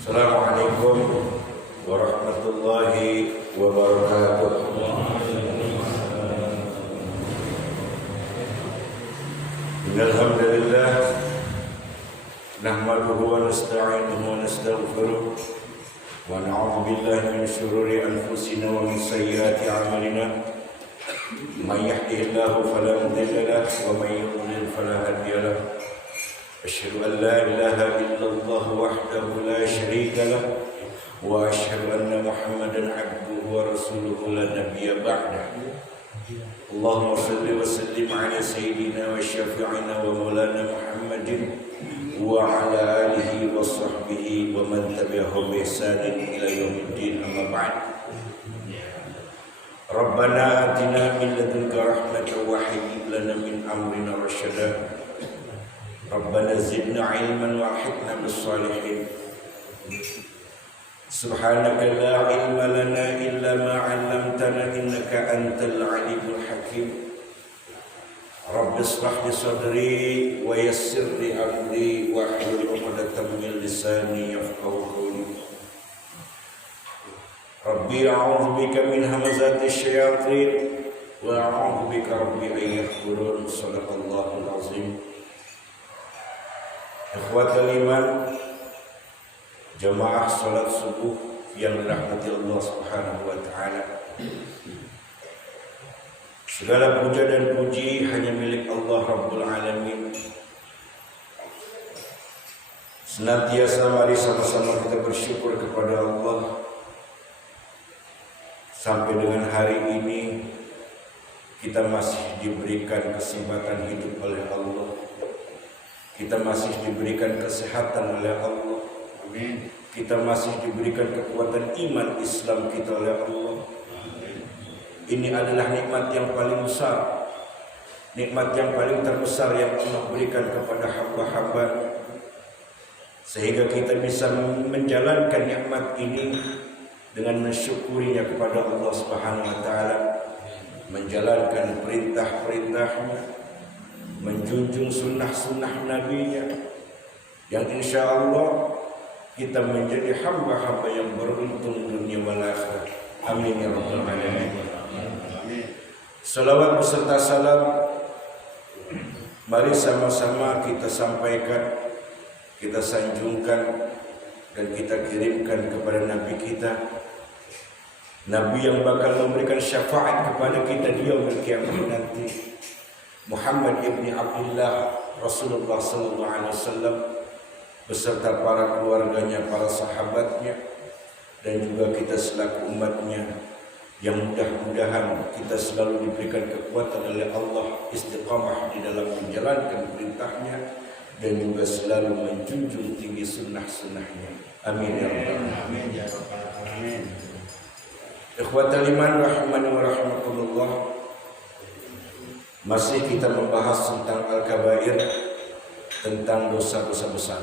Assalamualaikum warahmatullahi wabarakatuh. Alhamdulillah nahmaduhu wa nasta'inuhu wa nastaghfiruh wa na'udzu billahi min shururi anfusina wa min sayyiati a'malina. Man yahdihillahu fala mudilla lahu wa man yudlil fala hadiya lahu. Asyhadu an la ilaha illallah wahdahu la syarika lah wa asyhadu anna Muhammadan abduhu wa rasuluhu la nabiyya ba'dah. Allahumma salli wa sallim ala sayyidina wa syafi'ina wa maulana Muhammadin wa ala alihi wa sahbihi wa man tabi'ahum bi ihsanin ila yaumiddin, amma ba'd. Rabbana atina min ladunka rahmatan wa hayyi lana min amrina rasyada. Rabbana zidna ilman wa alhiqna bis salihin. Subhanaka la ilma lana illa ma 'allamtana innaka antal alimul hakim. Rabbi ishrah li sadri wa yassir li amri wa hlul 'uqdatam min lisani yafqahu qawli. Rabbi a'udzu bika min hamazati syayatin wa a'udzu bika rabbi an yahdurun. Shadaqallahul azim. Ikhwatul iman, jamaah salat subuh yang dirahmati Allah Subhanahu wa taala. Segala puja dan puji hanya milik Allah Rabbul Alamin. Senantiasa mari sama-sama kita bersyukur kepada Allah sampai dengan hari ini kita masih diberikan kesempatan hidup oleh Allah. Kita masih diberikan kesehatan oleh Allah. Amin. Kita masih diberikan kekuatan iman Islam kita oleh Allah. Amin. Ini adalah nikmat yang paling besar, nikmat yang paling terbesar yang Allah berikan kepada hamba-hamba, sehingga kita bisa menjalankan nikmat ini dengan mensyukurinya kepada Allah Subhanahu wa taala, menjalankan perintah-perintahnya, menjunjung sunnah-sunnah Nabi-Nya, yang insya Allah kita menjadi hamba-hamba yang beruntung dunia wal akhirat. Amin ya rabbal alamin. Salawat beserta salam mari sama-sama kita sampaikan, kita sanjungkan dan kita kirimkan kepada Nabi kita, Nabi yang bakal memberikan syafaat kepada kita di yaumil kiamat nanti, Muhammad ibni Abdullah Rasulullah sallallahu alaihi wasallam beserta para keluarganya, para sahabatnya, dan juga kita selaku umatnya, yang mudah-mudahan kita selalu diberikan kekuatan oleh Allah istiqamah di dalam menjalankan perintahnya dan juga selalu menjunjung tinggi sunnah-sunnahnya. Amin ya rabbal alamin. Ikhwatal iman rahimani wa rahimakumullah. Masih kita membahas tentang al-kabair, tentang dosa-dosa besar.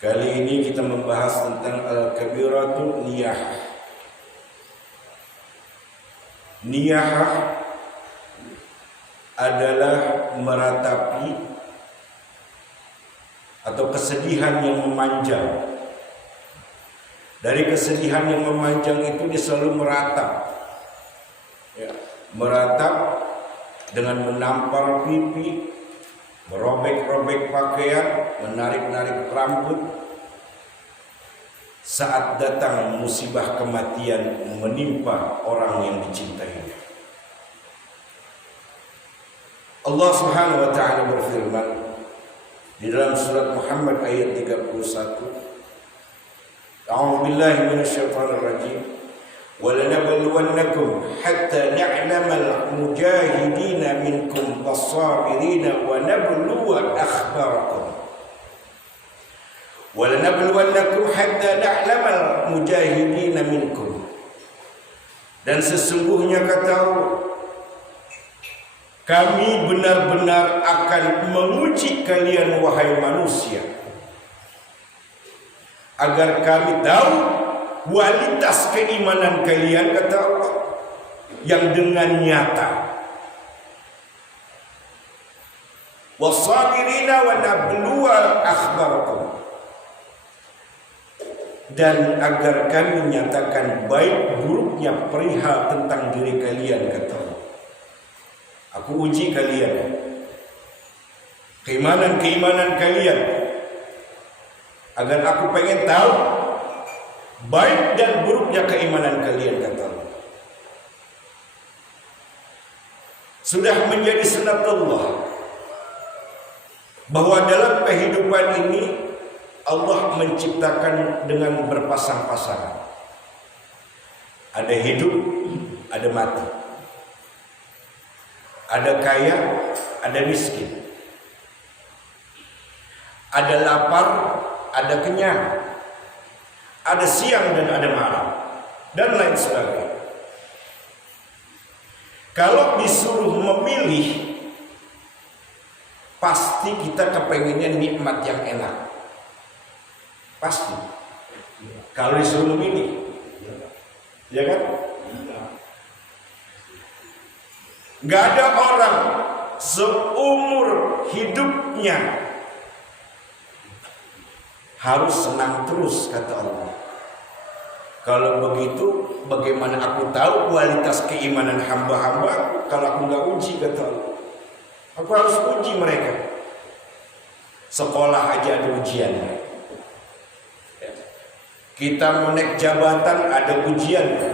Kali ini kita membahas tentang al-kabiratu niyahah. Niyahah adalah meratapi atau kesedihan yang memanjang. Dari kesedihan yang memanjang itu dia selalu meratap, ya, meratap dengan menampar pipi, merobek-robek pakaian, menarik-narik rambut saat datang musibah kematian menimpa orang yang dicintainya. Allah Subhanahu wa taala berfirman di dalam surat Muhammad ayat 31, A'udzu billahi minasyaitonir rajim. وَلَنَبْلُوَنَّكُمْ حَتَّى نَعْلَمَ الْمُجَاهِدِينَ مِنْكُمْ وَالصَّابِرِينَ وَنَبْلُوَ أَخْبَارَكُمْ. وَلَنَبْلُوَنَّكُمْ حَتَّى نَعْلَمَ الْمُجَاهِدِينَ مِنْكُمْ. Dan sesungguhnya kata Allah, kami benar-benar akan menguji kalian wahai manusia, agar kami tahu kualitas keimanan kalian, kata Allah, yang dengan nyata. Wasabirina wa nabluwa akhbarakum. dan agar kami nyatakan baik buruknya perihal tentang diri kalian, kata Allah. Aku uji kalian, keimanan kalian, agar aku pengen tahu baik dan buruknya keimanan kalian, kata Allah. Sudah menjadi sunatullah bahwa dalam kehidupan ini Allah menciptakan dengan berpasang-pasangan. Ada hidup, ada mati. Ada kaya, ada miskin. Ada lapar, ada kenyang. Ada siang dan ada malam, dan lain sebagainya. Kalau disuruh memilih, pasti kita kepengennya nikmat yang enak. Pasti. Kalau disuruh memilih, ya kan? Gak ada orang seumur hidupnya harus senang terus, kata Allah. Kalau begitu, bagaimana aku tahu kualitas keimanan hamba-hamba kalau aku nggak uji, kata Allah. Aku harus uji mereka. Sekolah aja ada ujiannya. Kita mau naik jabatan ada ujiannya.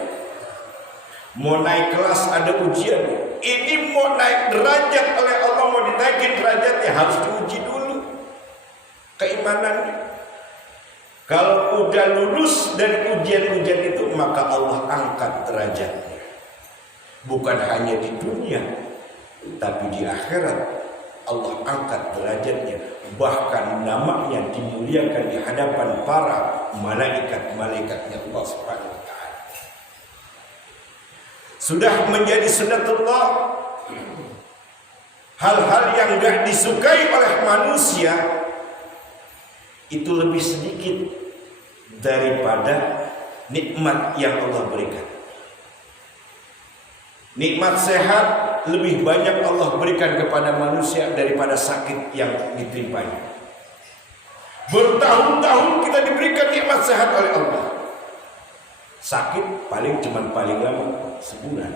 Mau naik kelas ada ujiannya. Ini mau naik derajat oleh Allah, mau dinaikin derajatnya harus diuji dulu keimanannya. Kalau udah lulus dari ujian-ujian itu, maka Allah angkat derajatnya. Bukan hanya di dunia, tapi di akhirat Allah angkat derajatnya. Bahkan namanya dimuliakan di hadapan para malaikat-malaikatnya Allah Subhanahu wa ta'ala. Sudah menjadi sunnatullah, hal-hal yang gak disukai oleh manusia itu lebih sedikit daripada nikmat yang Allah berikan. Nikmat sehat lebih banyak Allah berikan kepada manusia daripada sakit yang ditimpanya. Bertahun-tahun kita diberikan nikmat sehat oleh Allah. Sakit paling lama sebulan.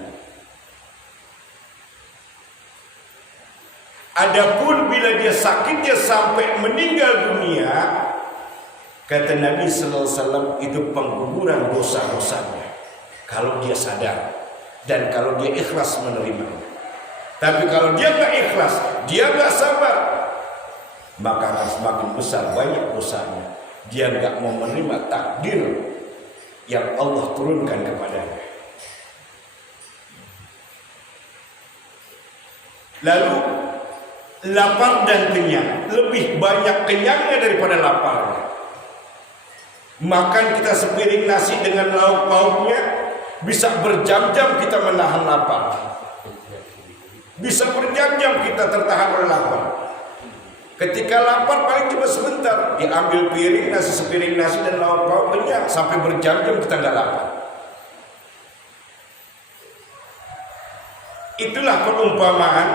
Adapun bila dia sakitnya sampai meninggal dunia, kata Nabi sallallahu alaihi wasallam, itu pengguguran dosa-dosanya kalau dia sadar dan kalau dia ikhlas menerimanya. Tapi kalau dia nggak ikhlas, dia nggak sabar, maka akan semakin besar banyak dosanya. Dia nggak mau menerima takdir yang Allah turunkan kepadanya. Lalu lapar dan kenyang, lebih banyak kenyangnya daripada laparnya. Makan kita sepiring nasi dengan lauk pauknya, bisa berjam-jam kita menahan lapar. Bisa berjam-jam kita tertahan oleh lapar. Ketika lapar paling cuma sebentar, diambil piring nasi, sepiring nasi dan lauk pauk kenyang, sampai berjam-jam kita nggak lapar. Itulah perumpamaan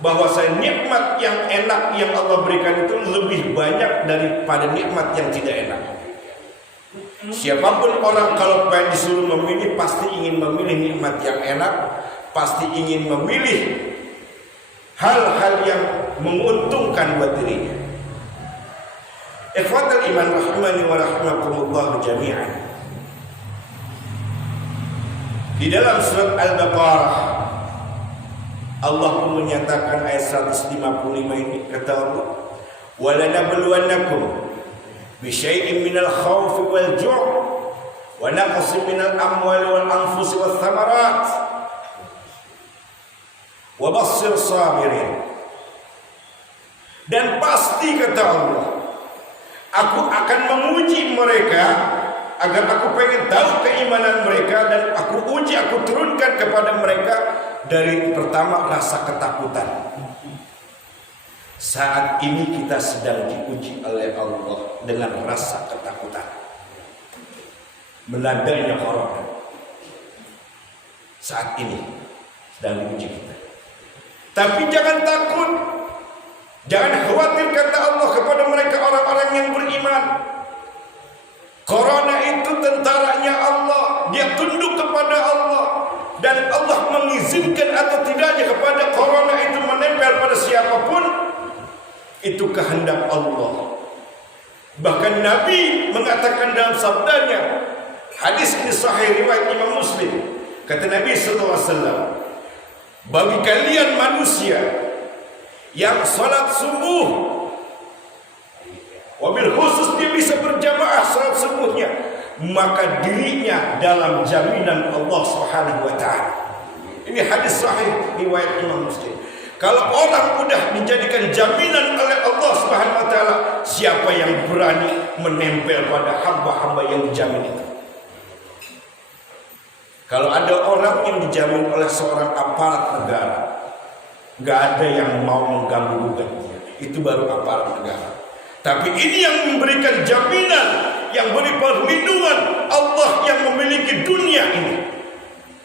bahwasanya nikmat yang enak yang Allah berikan itu lebih banyak daripada nikmat yang tidak enak. Siapapun orang kalau pengen disuruh memilih, pasti ingin memilih nikmat yang enak, pasti ingin memilih hal-hal yang menguntungkan buat dirinya. Ikhwatal iman rahimani wa rahimakumullah jami'an. Di dalam surat Al-Baqarah Allah pun menyatakan ayat 155 ini, kata Allah, "Wa lanabluwannakum bi syai'in minal khawfi wal ju' wa naqsin minal amwali wal anfusi wath thamarat wa bassir sabirin." Dan pasti, kata Allah, aku akan menguji mereka agar aku pengen tahu keimanan mereka, dan aku uji, aku turunkan kepada mereka dari pertama rasa ketakutan. Saat ini kita sedang diuji oleh Allah dengan rasa ketakutan. Melandainya corona. Saat ini sedang diuji kita. Tapi jangan takut, jangan khawatir, kata Allah kepada mereka orang-orang yang beriman. Corona tunduk kepada Allah dan Allah mengizinkan atau tidaknya kepada corona itu menempel pada siapapun, itu kehendak Allah. Bahkan Nabi mengatakan dalam sabdanya, hadis ini sahih riwayat Imam Muslim, kata Nabi SAW, bagi kalian manusia yang salat subuh, wabil khusus dia bisa berjamaah salat subuhnya, maka dirinya dalam jaminan Allah Subhanahu wa taala. Ini hadis sahih riwayat Imam Muslim. Kalau orang mudah dijadikan jaminan oleh Allah Subhanahu wa taala, siapa yang berani menempel pada hamba-hamba yang dijamin itu? Kalau ada orang yang dijamin oleh seorang aparat negara, nggak ada yang mau mengganggu gugatnya, itu baru aparat negara. Tapi ini yang memberikan jaminan, yang beri perlindungan, Allah yang memiliki dunia ini,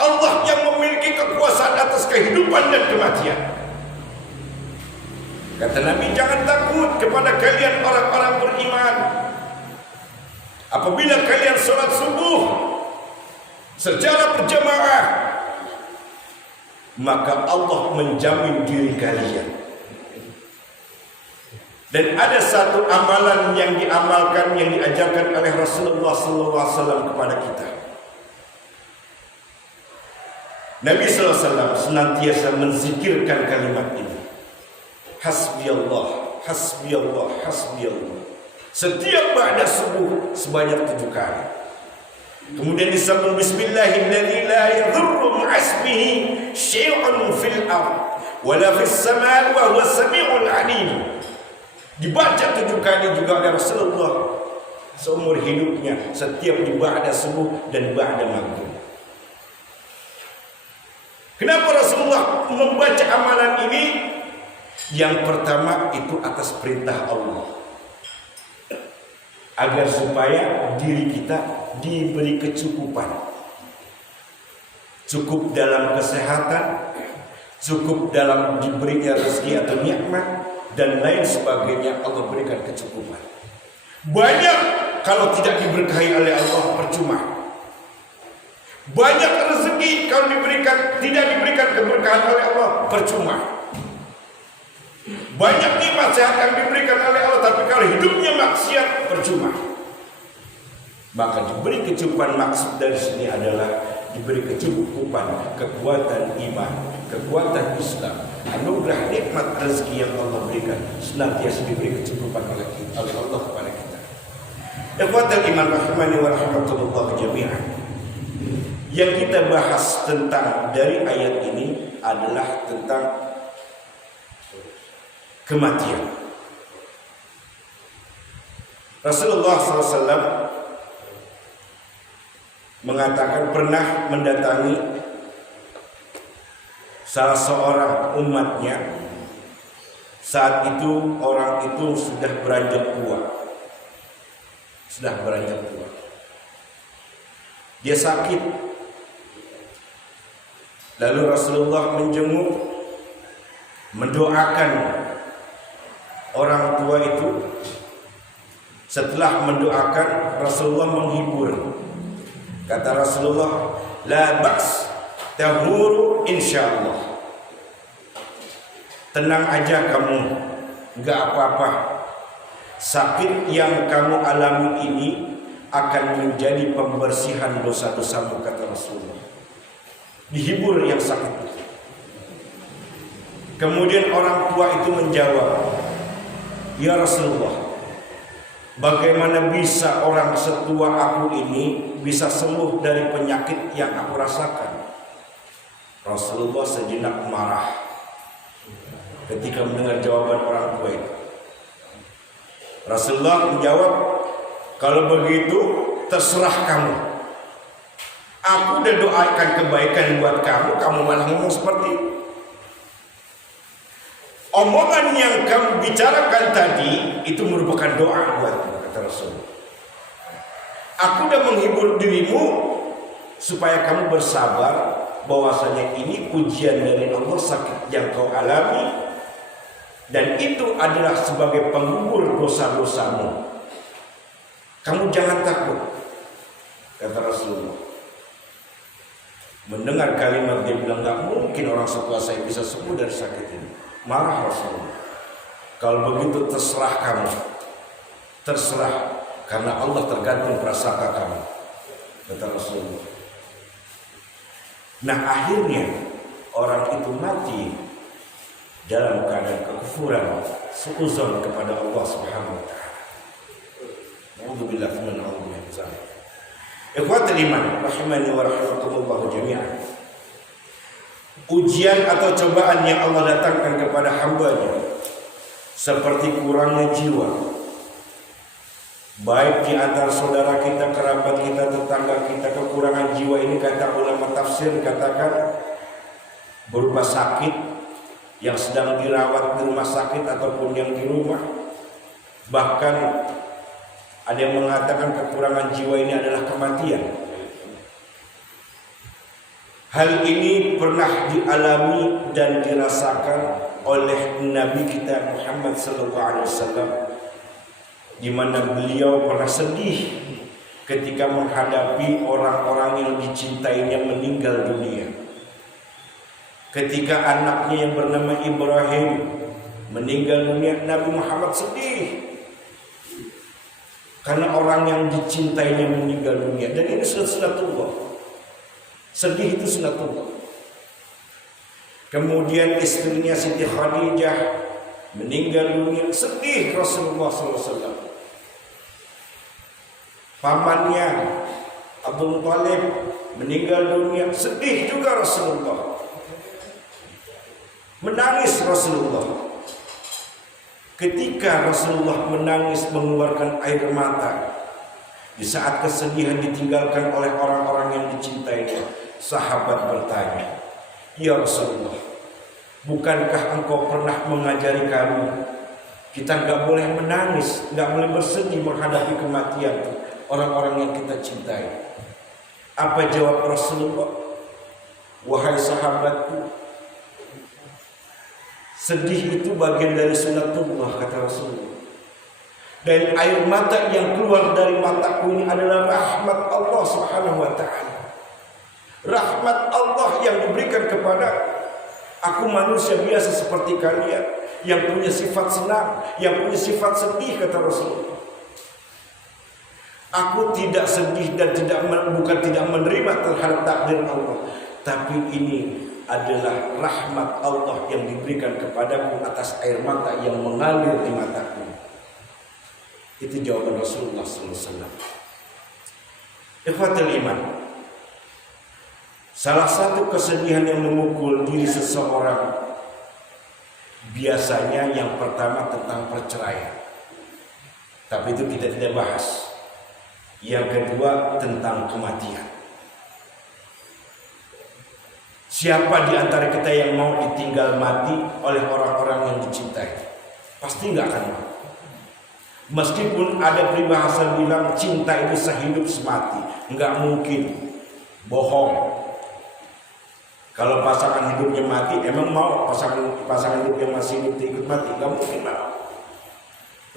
Allah yang memiliki kekuasaan atas kehidupan dan kematian. Kata Nabi, jangan takut kepada kalian orang-orang beriman. Apabila kalian sholat subuh secara berjamaah, maka Allah menjamin diri kalian. Dan ada satu amalan yang diamalkan, yang diajarkan oleh Rasulullah SAW kepada kita. Nabi SAW senantiasa menzikirkan kalimat ini. Hasbiyallah, hasbiyallah, hasbiyallah. Setiap ba'da subuh sebanyak 7 kali. Kemudian disambung bismillahilladzi la yadhurru ma'asmihi syai'un fil ardh wala fis samaa'i wa huwas samii'ul 'aliim. Dibaca 7 kali juga oleh Rasulullah seumur hidupnya, setiap di ba'da subuh dan ba'da maghrib. Kenapa Rasulullah membaca amalan ini? Yang pertama itu atas perintah Allah, agar supaya diri kita diberi kecukupan, cukup dalam kesehatan, cukup dalam diberinya rezeki atau nikmat dan lain sebagainya. Allah berikan kecukupan. Banyak kalau tidak diberkahi oleh Allah percuma. Banyak rezeki kalau tidak diberikan keberkahan oleh Allah percuma. Banyak nikmat sehat yang diberikan oleh Allah, tapi kalau hidupnya maksiat percuma. Maka diberi kecukupan, maksud dari sini adalah diberi kecukupan, kekuatan iman, kekuatan Islam, anugerah nikmat rezeki yang Allah berikan, senantiasa diberi kecukupan oleh Allah kepada kita. Ikhwatal iman rahimani wa rahmatullah jami'an. Yang kita bahas tentang dari ayat ini adalah tentang kematian. Rasulullah SAW mengatakan pernah mendatangi salah seorang umatnya. Saat itu orang itu sudah beranjak tua. Dia sakit. Lalu Rasulullah menjenguk, mendoakan orang tua itu. Setelah mendoakan, Rasulullah menghibur. Kata Rasulullah, la ba's, tahuru insyaallah. Tenang aja kamu, enggak apa-apa. Sakit yang kamu alami ini akan menjadi pembersihan dosa-dosamu, kata Rasulullah. Dihibur yang sakit itu. Kemudian orang tua itu menjawab, ya Rasulullah, bagaimana bisa orang setua aku ini bisa sembuh dari penyakit yang aku rasakan? Rasulullah sejenak marah ketika mendengar jawaban orang tua itu. Rasulullah menjawab, kalau begitu terserah kamu. Aku udah doakan kebaikan buat kamu, kamu malah ngomong seperti itu. Omongan yang kamu bicarakan tadi itu merupakan doa buatmu, kata Rasul. Aku udah menghibur dirimu supaya kamu bersabar bahwasanya ini ujian dari Allah, sakit yang kau alami, dan itu adalah sebagai penggugur dosa-dosamu. Kamu jangan takut, kata Rasulullah. Mendengar kalimat dia bilang, gak mungkin orang setua saya bisa sembuh dari sakit ini. Marah Rasulullah. Kalau begitu terserah kamu. Terserah. Karena Allah tergantung prasangka kamu. Kata Rasulullah. Nah akhirnya orang itu mati dalam keadaan kekufuran, suuzon kepada Allah Subhanahu wa taala. Alhamdulillah min Allah ta'ala. Ikhwatul iman rahimani wa rahimakumullah jami'an. Ujian atau cobaan yang Allah datangkan kepada hamba-Nya seperti kurangnya jiwa, baik di antara saudara kita, kerabat kita, tetangga kita. Kekurangan jiwa ini kata ulama tafsir katakan berupa sakit yang sedang dirawat di rumah sakit ataupun yang di rumah. Bahkan ada yang mengatakan kekurangan jiwa ini adalah kematian. Hal ini pernah dialami dan dirasakan oleh Nabi kita Muhammad SAW, di mana beliau pernah sedih ketika menghadapi orang-orang yang dicintainya meninggal dunia. Ketika anaknya yang bernama Ibrahim meninggal dunia, Nabi Muhammad sedih karena orang yang dicintainya meninggal dunia. Dan ini sunatullah. Sedih itu sunatullah. Kemudian istrinya Siti Khadijah meninggal dunia, sedih Rasulullah SAW. Pamannya Abdul Muthalib meninggal dunia, sedih juga Rasulullah. Menangis Rasulullah. Ketika Rasulullah menangis mengeluarkan air mata di saat kesedihan ditinggalkan oleh orang-orang yang dicintainya, sahabat bertanya, "Ya Rasulullah, bukankah engkau pernah mengajari kami kita nggak boleh menangis, nggak boleh bersedih menghadapi kematian orang-orang yang kita cintai?" Apa jawab Rasulullah? "Wahai sahabatku, sedih itu bagian dari sunatullah," kata Rasulullah. "Dan air mata yang keluar dari mataku ini adalah rahmat Allah Subhanahu wa taala. Rahmat Allah yang diberikan kepada aku, manusia biasa seperti kalian, yang punya sifat senang, yang punya sifat sedih," kata Rasulullah. "Aku tidak sedih dan bukan tidak menerima terhadap takdir Allah, tapi ini adalah rahmat Allah yang diberikan kepadaku atas air mata yang mengalir di mataku." Itu jawaban Rasulullah SAW. Ikhwatul iman, salah satu kesedihan yang memukul diri seseorang biasanya yang pertama tentang perceraian, tapi itu kita tidak bahas. Yang kedua tentang kematian. Siapa di antara kita yang mau ditinggal mati oleh orang-orang yang dicintai? Pasti nggak akan mau. Meskipun ada peribahasa bilang cinta itu sehidup semati, nggak mungkin, bohong. Kalau pasangan hidupnya mati, emang mau pasangan hidup yang masih hidup ikut mati? Nggak mungkin mau,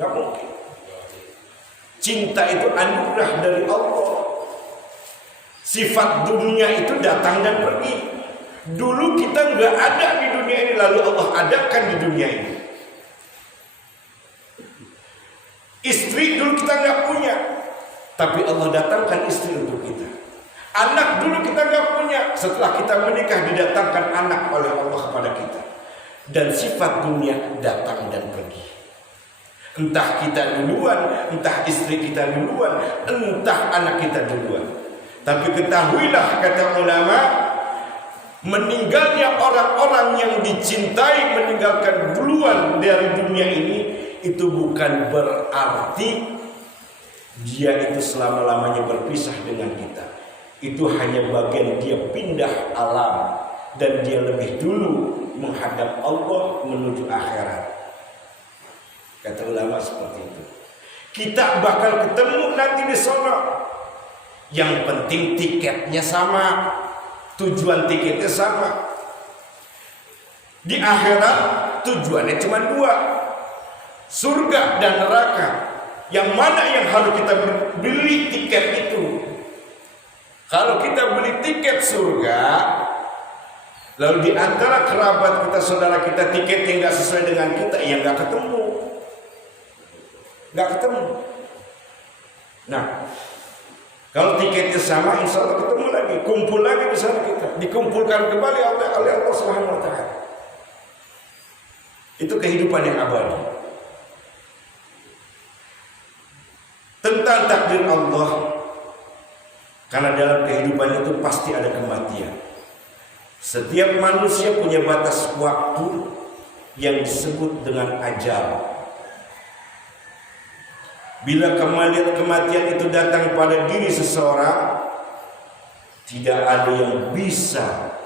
nggak mungkin. Cinta itu anugerah dari Allah. Sifat dunia itu datang dan pergi. Dulu kita nggak ada di dunia ini, lalu Allah adakan di dunia ini. Istri dulu kita nggak punya, tapi Allah datangkan istri untuk kita. Anak dulu kita nggak punya, setelah kita menikah didatangkan anak oleh Allah kepada kita. Dan sifat dunia datang dan pergi. Entah kita duluan, entah istri kita duluan, entah anak kita duluan. Tapi ketahuilah, kata ulama, meninggalnya orang-orang yang dicintai, meninggalkan duluan dari dunia ini, itu bukan berarti dia itu selama-lamanya berpisah dengan kita. Itu hanya bagian dia pindah alam dan dia lebih dulu menghadap Allah menuju akhirat. Kata ulama seperti itu. Kita bakal ketemu nanti di sana. Yang penting tiketnya sama, tujuan tiketnya sama. Di akhirat tujuannya cuma dua, surga dan neraka. Yang mana yang harus kita beli tiket itu? Kalau kita beli tiket surga, lalu di antara kerabat kita, saudara kita, tiketnya nggak sesuai dengan kita, ya nggak ketemu. Nah, kalau tiketnya sama, insya Allah ketemu lagi, kumpul lagi bersama kita, dikumpulkan kembali oleh Allah Subhanahu Wa Taala. Itu kehidupan yang abadi. Tentang takdir Allah. Karena dalam kehidupan itu pasti ada kematian. Setiap manusia punya batas waktu yang disebut dengan ajal. Bila kematian itu datang pada diri seseorang, tidak ada yang bisa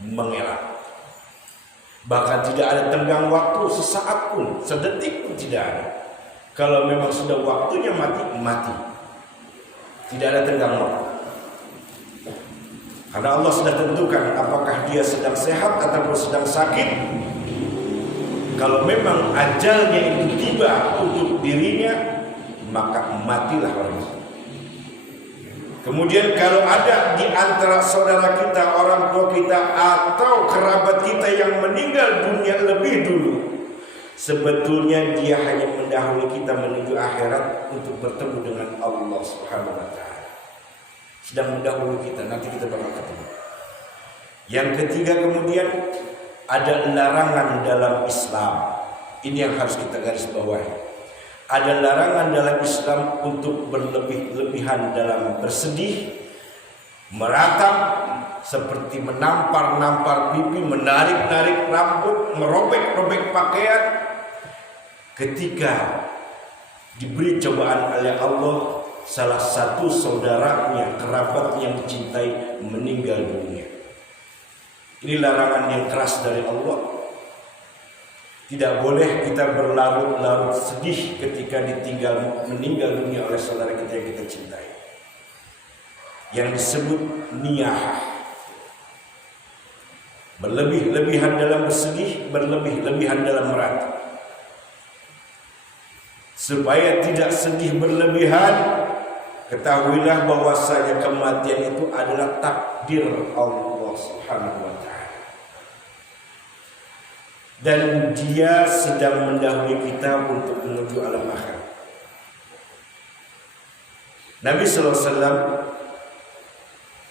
mengelak. Bahkan tidak ada tenggang waktu sesaat pun, sedetik pun tidak ada. Kalau memang sudah waktunya mati. Tidak ada tenggang waktu. Karena Allah sudah tentukan apakah dia sedang sehat ataupun sedang sakit. Kalau memang ajalnya itu tiba untuk dirinya, maka matilah orang itu. Kemudian kalau ada di antara saudara kita, orang tua kita, atau kerabat kita yang meninggal dunia lebih dulu, sebetulnya dia hanya mendahului kita menuju akhirat untuk bertemu dengan Allah Subhanahu Wa Taala. Sedang mendahului kita, nanti kita bakal ketemu. Yang ketiga, kemudian ada larangan dalam Islam. Ini yang harus kita garis bawahi. Ada larangan dalam Islam untuk berlebih-lebihan dalam bersedih, meratap, seperti menampar-nampar pipi, menarik-narik rambut, merobek-robek pakaian. Ketika diberi cobaan oleh Allah, salah satu saudaranya, kerabatnya yang dicintai meninggal dunia. Ini larangan yang keras dari Allah. Tidak boleh kita berlarut-larut sedih ketika meninggal dunia oleh saudara kita yang kita cintai. Yang disebut niyahah. Berlebih-lebihan dalam bersedih, berlebih-lebihan dalam meratap. Supaya tidak sedih berlebihan, ketahuilah bahwasanya kematian itu adalah takdir Allah Subhanahu Wa Taala. Dan dia sedang mendahului kita untuk menuju alam akhirat. Nabi SAW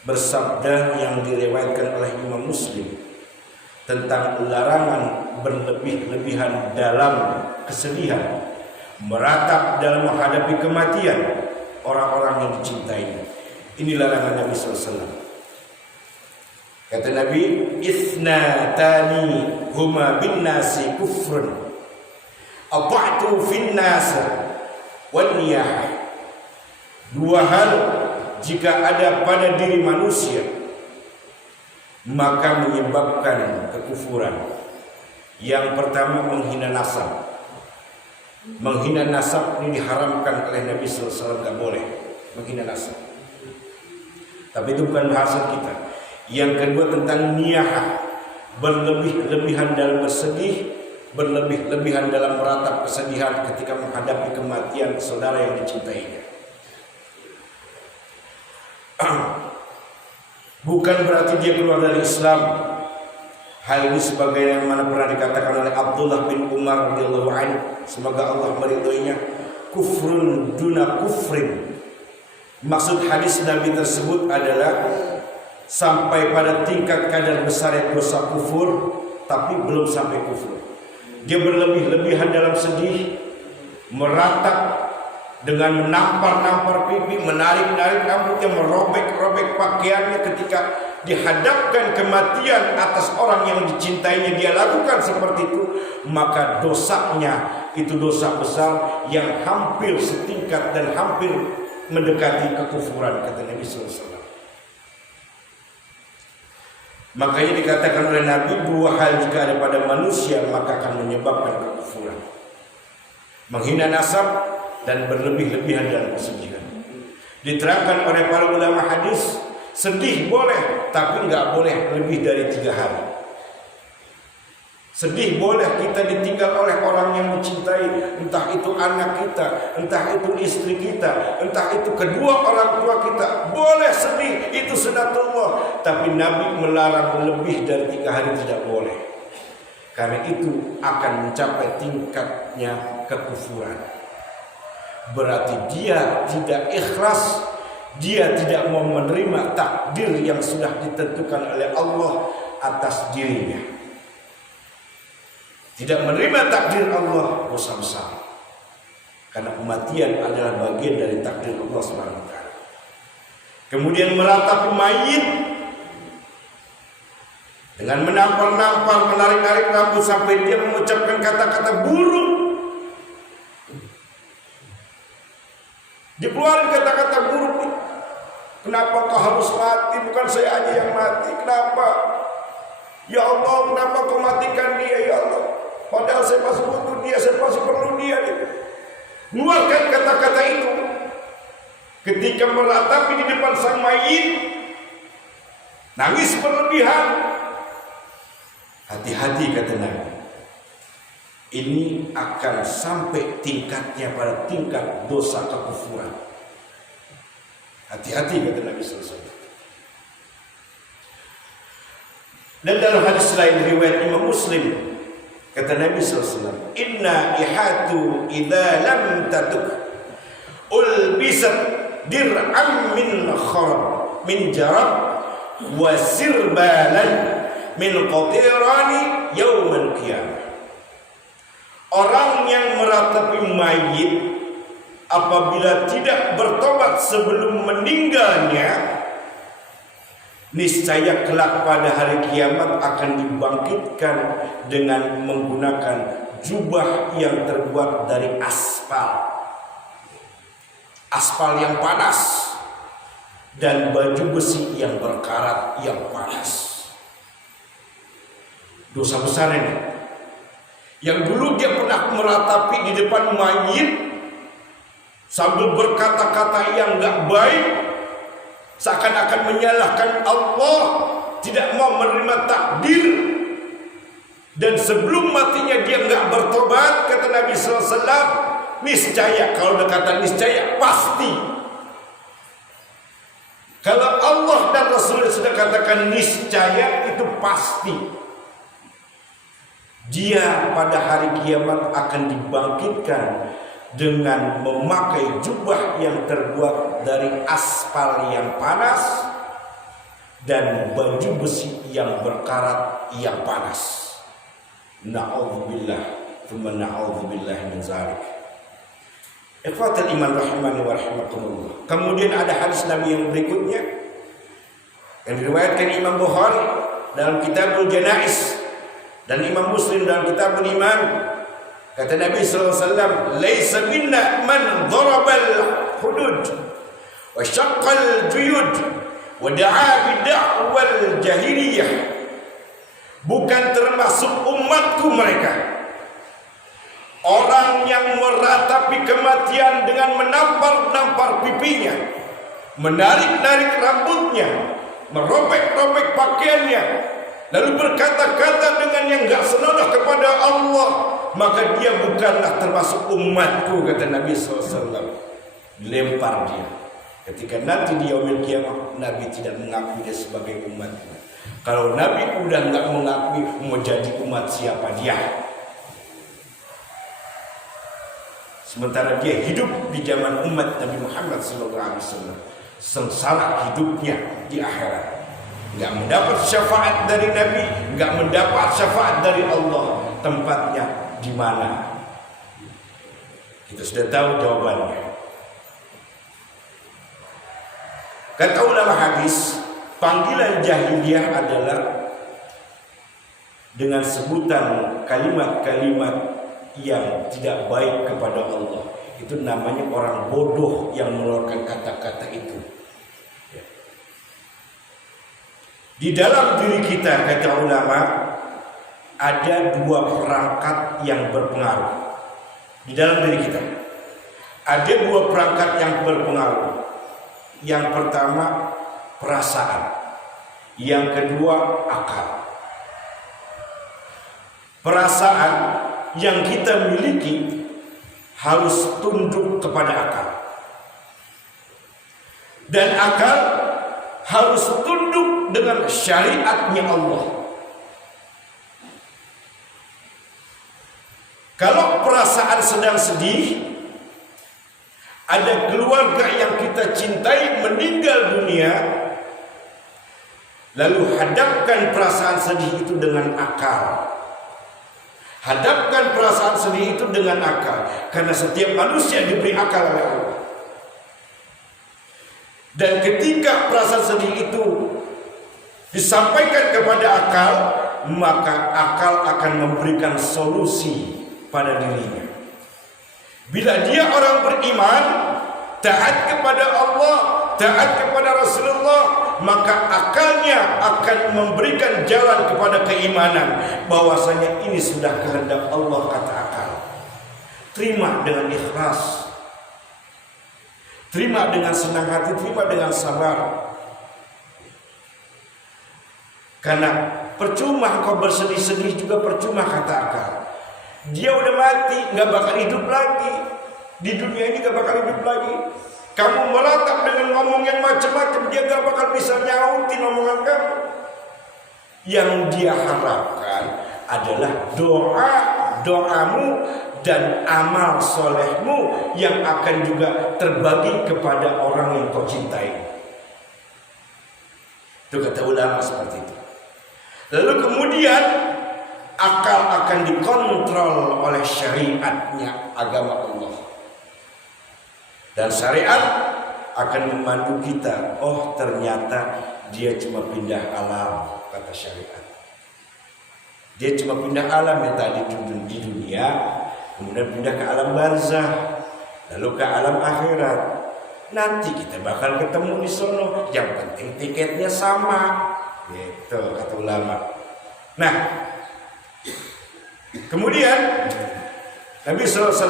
bersabda yang diriwayatkan oleh Imam Muslim tentang larangan berlebih-lebihan dalam kesedihan, meratap dalam menghadapi kematian orang-orang yang dicintainya. Ini larangan Nabi SAW. Kata Nabi, "Ithnatani huma bin nasi kufrun, ata'tu fin nas wal niyah." Dua hal jika ada pada diri manusia, maka menyebabkan kekufuran. Yang pertama, menghina nasab. Menghina nasab ini diharamkan oleh Nabi SAW, tidak boleh menghina nasab. Tapi itu bukan bahasan kita. Yang kedua tentang niyah, berlebih-lebihan dalam bersedih, berlebih-lebihan dalam meratap kesedihan ketika menghadapi kematian saudara yang dicintainya. Bukan berarti dia keluar dari Islam. Hal ini sebagai yang mana pernah dikatakan oleh Abdullah bin Umar radhiyallahu anhu, semoga Allah meridhoinya, kufrun duna kufrin. Maksud hadis Nabi tersebut adalah sampai pada tingkat kadar besar yang dosa kufur, tapi belum sampai kufur. Dia berlebih-lebihan dalam sedih, meratap dengan menampar-nampar pipi, menarik-narik rambutnya, merobek-robek pakaiannya. Ketika dihadapkan kematian atas orang yang dicintainya, dia lakukan seperti itu, maka dosanya itu dosa besar yang hampir setingkat dan hampir mendekati kekufuran, kata Nabi SAW. Makanya dikatakan oleh Nabi, dua hal jika ada pada manusia maka akan menyebabkan kekufuran: menghina nasab dan berlebih-lebihan dalam kesedihan. Diterangkan oleh para ulama hadis, sedih boleh, tapi nggak boleh lebih dari 3 hari. Sedih boleh kita ditinggal oleh orang yang mencintai, entah itu anak kita, entah itu istri kita, entah itu kedua orang tua kita. Boleh sedih, itu sunatullah. Tapi Nabi melarang lebih dari 3 hari tidak boleh. Karena itu akan mencapai tingkatnya kekufuran. Berarti dia tidak ikhlas, dia tidak mau menerima takdir yang sudah ditentukan oleh Allah atas dirinya. Tidak menerima takdir Allah, dosa besar. Karena kematian adalah bagian dari takdir Allah SWT. Kemudian meratapi mayit dengan menampar-nampar, menarik-narik rambut sampai dia mengucapkan kata-kata buruk. Dikeluarkan kata-kata buruk. Kenapa kau harus mati? Bukan saya aja yang mati. Kenapa? Ya Allah, kenapa kau matikan dia, ya Allah? Padahal saya masih butuh dia, saya masih perlu dia. Keluarkan kata-kata itu. Ketika meratapi di depan sang mayit, nangis berlebihan. Hati-hati kata Nabi. Ini akan sampai tingkatnya pada tingkat dosa kekufuran. Hati-hati kata Nabi SAW. Dan dalam hadis lain riwayat Imam Muslim, kata Nabi SAW, inna ihatu idza lam tatuk ulbisat dir'am min kharab min jarab wa sirbalan min qatirani yaumal qiyamah. Orang yang meratapi mayit apabila tidak bertobat sebelum meninggalnya, niscaya kelak pada hari kiamat akan dibangkitkan dengan menggunakan jubah yang terbuat dari aspal. Aspal yang panas dan baju besi yang berkarat yang panas. Dosa besar ini. Yang dulu dia pernah meratapi di depan mayit sambil berkata-kata yang gak baik, seakan-akan menyalahkan Allah, tidak mau menerima takdir. Dan sebelum matinya dia nggak bertobat, kata Nabi SAW, niscaya, kalau kata niscaya, pasti. Kalau Allah dan Rasulnya sudah katakan niscaya, itu pasti. Dia pada hari kiamat akan dibangkitkan dengan memakai jubah yang terbuat dari aspal yang panas dan baju besi yang berkarat yang panas. Na'udzubillah, tsumma na'udzubillah min zalik. Ikhwatul iman rahimani wa rahimakumullah. Kemudian ada hadis Nabi yang berikutnya yang diriwayatkan Imam Bukhari dalam Kitabul Janaiz dan Imam Muslim dalam Kitabul Iman. Kata Nabi SAW, laisa minna man dharabal hudud wa syaqqal juyud wa da'a bid'wal jahiliyah. Bukan termasuk umatku mereka orang yang meratapi kematian dengan menampar-nampar pipinya, menarik-narik rambutnya, merobek-robek pakaiannya, lalu berkata-kata dengan yang gak senonoh kepada Allah, maka dia bukanlah termasuk umatku, kata Nabi SAW. Dilempar dia. Ketika nanti di yaumil kiamah, Nabi tidak mengakui dia sebagai umatnya. Kalau Nabi udah gak mengakui, mau jadi umat siapa dia? Sementara dia hidup di zaman umat Nabi Muhammad SAW, sengsara hidupnya di akhirat. Gak mendapat syafaat dari Nabi, gak mendapat syafaat dari Allah. Tempatnya di mana? Kita sudah tahu jawabannya. Kata ulama hadis, panggilan jahiliyah adalah dengan sebutan kalimat-kalimat yang tidak baik kepada Allah. Itu namanya orang bodoh yang mengeluarkan kata-kata itu. Di dalam diri kita, kata ulama, ada 2 perangkat yang berpengaruh. Di dalam diri kita ada 2 perangkat yang berpengaruh. Yang pertama perasaan, yang kedua akal. perasaan yang kita miliki harus tunduk kepada akal. Dan akal harus tunduk dengan syariatnya Allah. Kalau perasaan sedang sedih, ada keluarga yang kita cintai meninggal dunia, lalu hadapkan perasaan sedih itu dengan akal. Hadapkan perasaan sedih itu dengan akal, karena setiap manusia diberi akal oleh Allah. Dan ketika perasaan sedih itu disampaikan kepada akal, maka akal akan memberikan solusi pada dirinya. Bila dia orang beriman, taat kepada Allah, taat kepada Rasulullah, maka akalnya akan memberikan jalan kepada keimanan, bahwasanya ini sudah kehendak Allah, kata akal. Terima dengan ikhlas, terima dengan senang hati, terima dengan sabar. Karena percuma kau bersedih-sedih juga percuma, kata akal. Dia udah mati, gak bakal hidup lagi. Di dunia ini gak bakal hidup lagi. Kamu meratap dengan ngomong yang macam-macam, dia gak bakal bisa nyautin omongan kamu. Yang dia harapkan adalah doamu dan amal solehmu yang akan juga terbagi kepada orang yang kau cintai. Itu kata ulama seperti itu. Lalu kemudian akal akan dikontrol oleh syariatnya agama Allah. Dan syariat akan memandu kita. Oh, ternyata dia cuma pindah alam, kata syariat. Dia cuma pindah alam yang tadi di dunia, kemudian pindah ke alam barzah, lalu ke alam akhirat. Nanti kita bakal ketemu di sono. Yang penting tiketnya sama. Gitu kata ulama. Nah, kemudian Nabi SAW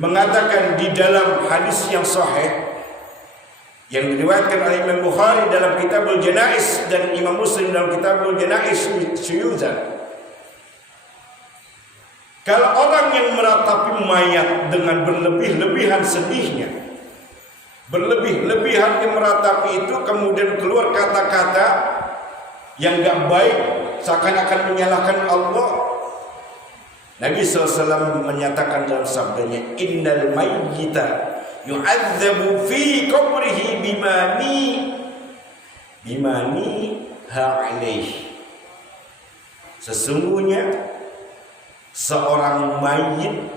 mengatakan di dalam hadis yang sahih yang diriwayatkan oleh Imam Bukhari dalam Kitabul Janaiz dan Imam Muslim dalam Kitabul Janaiz Syuyuzan, kalau orang yang meratapi mayat dengan berlebih-lebihan sedihnya, berlebih-lebihan yang meratapi itu, kemudian keluar kata-kata yang gak baik, seakan-akan menyalahkan Allah, Nabi SAW menyatakan dalam sabdanya, innal mayyita yu'adzabu fi qabrihi bimani ha'alaih. Sesungguhnya seorang mayit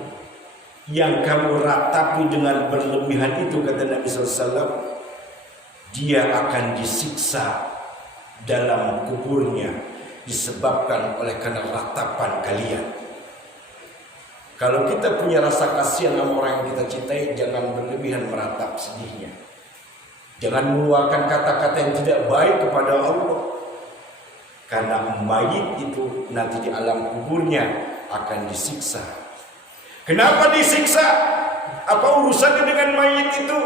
yang kamu ratapi dengan berlebihan itu, kata Nabi SAW, dia akan disiksa dalam kuburnya disebabkan oleh karena ratapan kalian. Kalau kita punya rasa kasihan sama orang yang kita cintai, jangan berlebihan meratap sedihnya. Jangan mengeluarkan kata-kata yang tidak baik kepada Allah. Karena mayit itu nanti di alam kuburnya akan disiksa. Kenapa disiksa? Apa urusannya dengan mayit itu?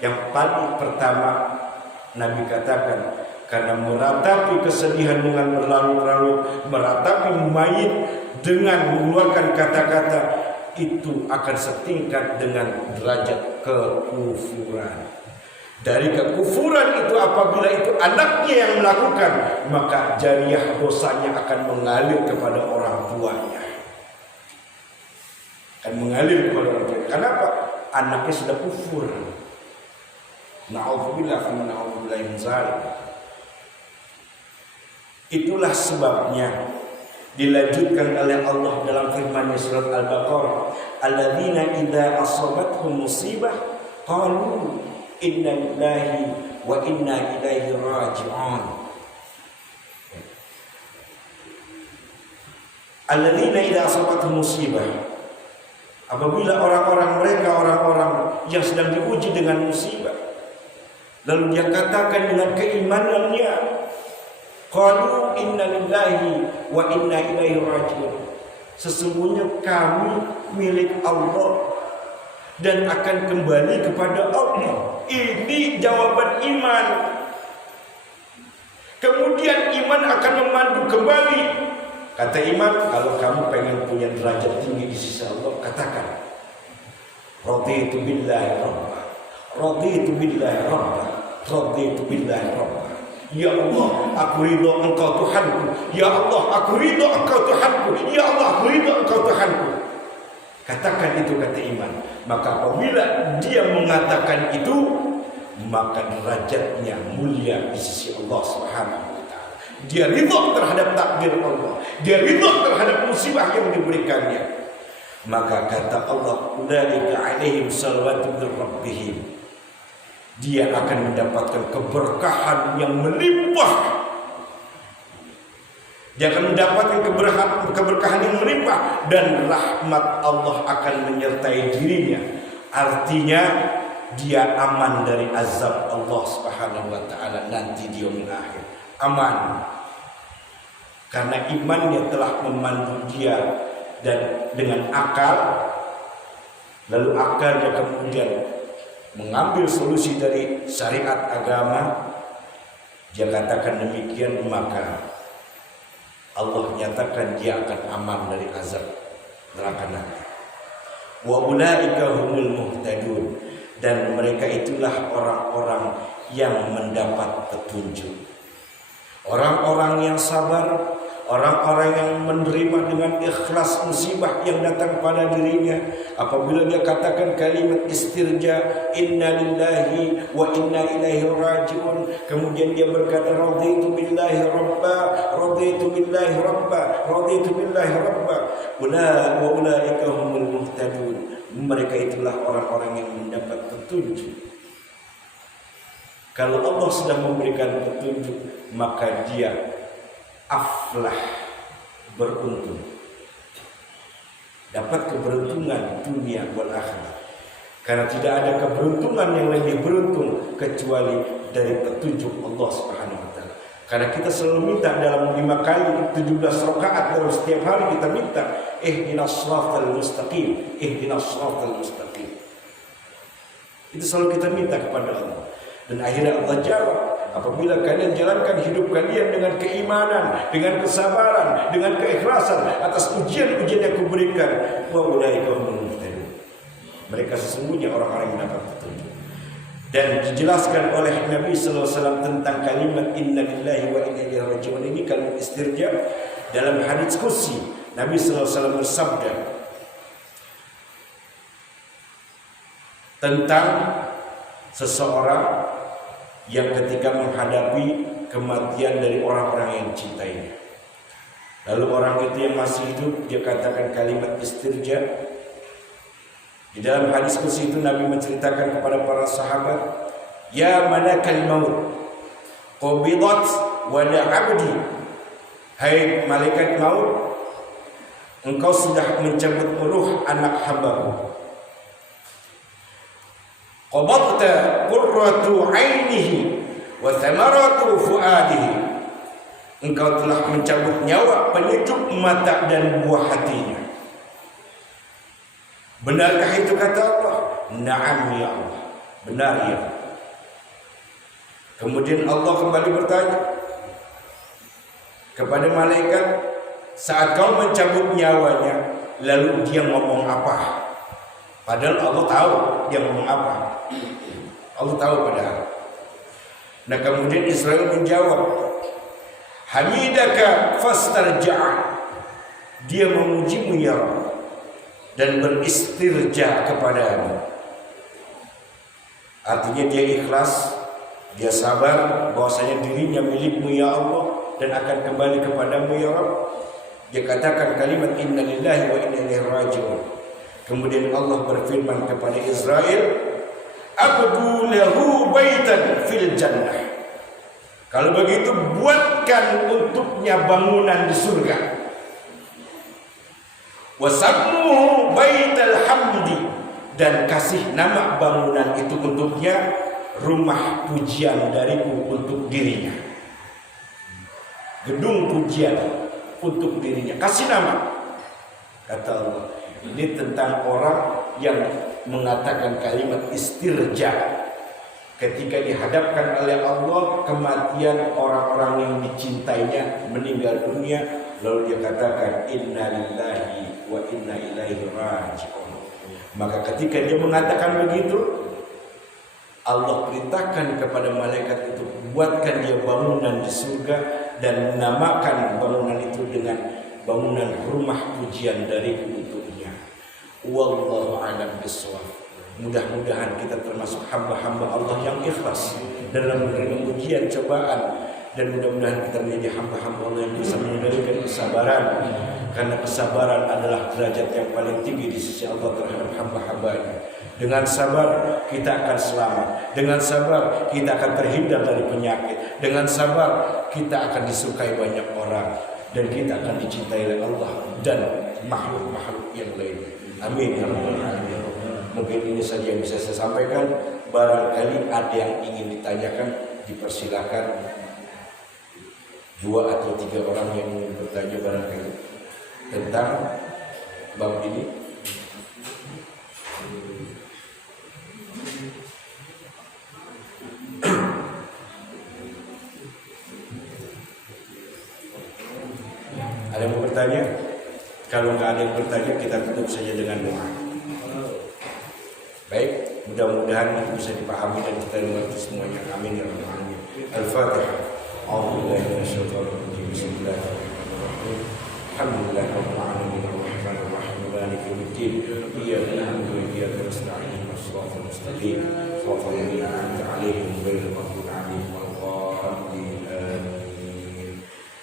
Yang paling pertama Nabi katakan, karena meratapi kesedihan dengan berlarut-larut, meratapi mayit dengan mengeluarkan kata-kata, itu akan setingkat dengan derajat kekufuran. Dari kekufuran itu, apabila itu anaknya yang melakukan, maka jariah dosanya akan mengalir kepada orang tuanya. Akan mengalir kepada orang tuanya. Kenapa? Anaknya sudah kufur. Na'udzubillah min dzalik. Itulah sebabnya dilanjutkan oleh Allah dalam firman-Nya surat Al-Baqarah, alladzina idza asabathum musibah qalu inna lillahi wa inna ilaihi raji'un. Alladzina idza asabathum musibah, apabila orang-orang yang sedang diuji dengan musibah, lalu dia katakan dengan keimanannya, qalu inna lillahi wa inna ilaihi raji'un. Sesungguhnya kami milik Allah dan akan kembali kepada Allah. Ini jawaban iman. Kemudian iman akan memandu kembali. Kata iman, kalau kamu pengen punya derajat tinggi di sisi Allah, katakan raditu billahi rabba, raditu billahi rabba, raditu billahi rabba. Ya Allah, aku ridho Engkau Tuhanku. Ya Allah, aku ridho Engkau Tuhanku. Ya Allah, aku ridho Engkau Tuhanku. Katakan itu, kata iman. Maka apabila dia mengatakan itu, maka derajatnya mulia di sisi Allah Subhanahu wa taala. Dia ridho terhadap takdir Allah. Dia ridho terhadap musibah yang diberikannya. Maka kata Allah, ulaika alaihim salawatu min rabbihim. Dia akan mendapatkan keberkahan yang melimpah. Dia akan mendapatkan keberkahan yang melimpah, dan rahmat Allah akan menyertai dirinya. Artinya dia aman dari azab Allah Subhanahu wa taala nanti di yaumil akhir. Aman. Karena imannya telah memandu dia dan dengan akal, lalu akalnya kemudian mengambil solusi dari syariat agama. Dia katakan demikian, maka Allah nyatakan dia akan aman dari azab neraka nanti. Wa ulaika humul muhtadun, dan mereka itulah orang-orang yang mendapat petunjuk. Orang-orang yang sabar, orang-orang yang menerima dengan ikhlas musibah yang datang pada dirinya. Apabila dia katakan kalimat istirja, inna lillahi wa inna ilaihi rajiun, kemudian dia berkata raditu billahi rabba, raditu billahi rabba, raditu billahi rabba, wa ulaika humul muhtadun. Mereka itulah orang-orang yang mendapat petunjuk. Kalau Allah sudah memberikan petunjuk, maka dia aflah, beruntung, dapat keberuntungan dunia wal akhirat. Karena tidak ada keberuntungan yang lebih beruntung kecuali dari petunjuk Allah Subhanahu wa taala. Karena kita selalu minta dalam 5 kali 17 rakaat dalam setiap hari, kita minta ihdinas shiratal mustaqim, ihdinas shiratal mustaqim. Itu selalu kita minta kepada Allah. Dan akhirnya Allah jawab, apabila kalian jalankan hidup kalian dengan keimanan, dengan kesabaran, dengan keikhlasan atas ujian-ujian yang kuberikan, wa ulaika humul muhtadun. Mereka sesungguhnya orang-orang yang mendapat petunjuk. Dan dijelaskan oleh Nabi sallallahu alaihi wasallam tentang kalimat inna lillahi wa inna ilaihi raji'un ini, kalimat istirja, dalam hadits qudsi Nabi sallallahu alaihi wasallam bersabda tentang seseorang yang ketika menghadapi kematian dari orang-orang yang dicintainya, lalu orang itu yang masih hidup, dia katakan kalimat istirja. Di dalam hadis qudsi itu Nabi menceritakan kepada para sahabat, ya malakal maut qubidat wala abdi, hai malaikat maut, engkau sudah mencabut ruh anak hambaku. Qabadta qurratu ainihi wa thamaratu fuadihi, engkau telah mencabut nyawa penyejuk mata dan buah hatinya. Benarkah itu, kata Allah? Na'am ya Allah, benar ya. Kemudian Allah kembali bertanya kepada malaikat, saat kau mencabut nyawanya, lalu dia ngomong apa? Padahal Allah tahu dia ngomong apa. Allah tahu padahal. Nah kemudian Israel menjawab, hamidaka fastarja'a, dia memujimu ya Rabb dan beristirja kepadamu. Artinya dia ikhlas, dia sabar bahwasanya dirinya milikmu ya Allah dan akan kembali kepadamu ya Rabb. Dia katakan kalimat inna lillahi wa inna ilaihi raji'un. Kemudian Allah berfirman kepada Israel, abdu lahu baitan fil jannah, kalau begitu buatkan untuknya bangunan di surga. Wasammuhu baital hamdi, dan kasih nama bangunan itu untuknya rumah pujian dariku untuk dirinya. Gedung pujian untuk dirinya, kasih nama. Kata Allah, ini tentang orang yang mengatakan kalimat istirja. ketika dihadapkan oleh Allah kematian orang-orang yang dicintainya meninggal dunia, lalu dia katakan inna lillahi wa inna ilaihi raji'un. Maka ketika dia mengatakan begitu, Allah perintahkan kepada malaikat itu buatkan dia bangunan di surga dan menamakan bangunan itu dengan bangunan rumah pujian dariku untuknya. Wallahu a'lam bishawab. Mudah-mudahan kita termasuk hamba-hamba Allah yang ikhlas dalam menerima ujian cobaan, dan mudah-mudahan kita menjadi hamba-hamba Allah yang bisa mengendalikan kesabaran, karena kesabaran adalah derajat yang paling tinggi di sisi Allah terhadap hamba-hambanya. Dengan sabar kita akan selamat, dengan sabar kita akan terhindar dari penyakit, dengan sabar kita akan disukai banyak orang, dan kita akan dicintai oleh Allah dan makhluk-makhluk yang lainnya. Amin ya rabbal alamin. Mungkin ini saja yang bisa saya sampaikan. Barangkali ada yang ingin ditanyakan, dipersilakan. 2 atau 3 orang yang ingin bertanya barangkali tentang bab ini. Ada yang mau bertanya? Kalau nggak ada yang bertanya, kita tutup saja dengan doa. Baik, mudah-mudahan itu bisa dipahami dan kita mengerti semuanya. Amin ya rabbal alamin. Al-Fatihah. A'udzubillahi minasyaitonir rajim. Bismillahirrahmanirrahim. Alhamdulillahirabbil alamin arrahmanir rahim maliki yaumiddin. Iyyaka na'budu wa iyyaka nasta'in. Shiratal mustaqim. Shiratal ladzina an'amta 'alaihim ghairil maghdubi 'alaihim waladdallin. Amin.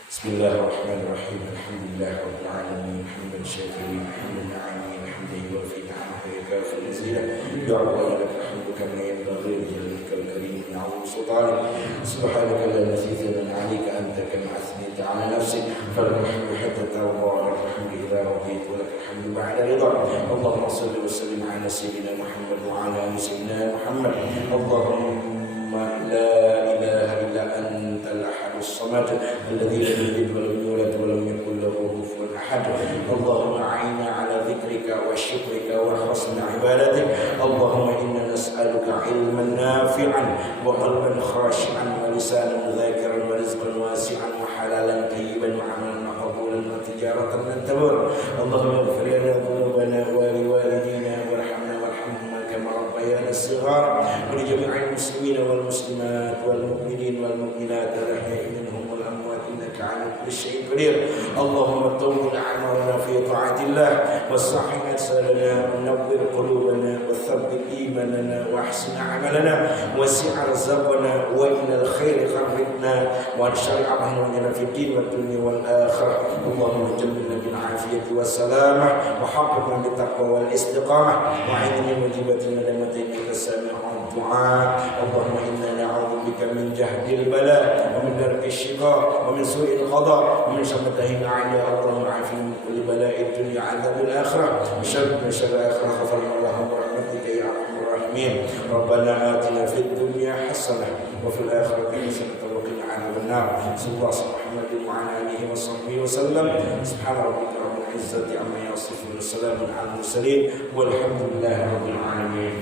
Bismillahirrahmanirrahim. Alhamdulillahirabbil alamin. Hamdan syakirin, hamdan 'alimin, hamdan yuwafi ni'amahu wa yukafi mazidah. Ya Allah, lakal hamdu kama yanbaghi li jalalika al-karim wa 'azimi sultanik. Subhanaka la nazida lana 'alaika anta kama athnayta 'ala nafsik. Falakal hamdu hatta tarda wa lakal hamdu idza radita wa lakal hamdu ba'da ridha. Allahumma shalli wa sallim 'ala sayyidina Muhammad wa 'ala ali sayyidina Muhammad. Allahumma la ilaha illa antal ahadus samad alladzi lam yalid wa lam yulad wa lam yakul lahu kufuwan ahad. Allahumma a'inna 'ala dzikrika wa syukrika wa husni ibadatik. Allahumma inna nas'aluka 'ilman nafi'an wa qalban khashi'an wa lisanan dzakiran wa rizqan wasi'an wa halalan tayyiban wa 'amalan maqbulan wa tijaratan lan tabur. Allahumma ighfir lana dhunubana wa liwalidina warhamna warhamhuma kama rabbayana shighara wa li jami'il muslimina wal muslimat wal mu'minin wal mu'minat al-ahya'i minhum wal amwat innaka 'ala kulli syai'in qadir. Allahumma tawwil a'malana fi ta'atillah wasahih ajsadana wa nawwir qulubana wa thabbit imanana wa ahsin a'malana wa si' arzaqana wa ila al-khair qarribna wa anshur a'malana fi din wa dunya wal akhirah. Allahumma jammilna bil afiyati was salamah wa haqqibna bit taqwa wal istiqamah wa 'inna wajibatina lamatin kasami'un du'a. Allahumma inna na'udzu bika min jahdil bala wa min darkil shiqa wa min su'il qada wa min shamatahi a'la. Allahumma 'afina min kulli bala'id dunya 'adzabil akhirah wa syarri akhirah. Ghafara Allahu rahmatika ya arhamar rahimin. Rabbana atina fid dunya hasanah wa fil akhirati hasanah wa qina 'adzaban nar. Sallallahu alaihi wa ala alihi wa sahbihi wa sallam. Subhana rabbika rabbil izzati amma yasifun. Salamun 'alal mursalin walhamdulillahi rabbil alamin.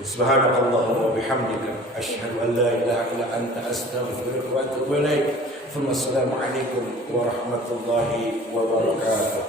Subhanakallahumma wa bihamdika asyhadu an la ilaha illa anta astaghfiruka wa atubu ilaik. Assalamu alaikum warahmatullahi wabarakatuh.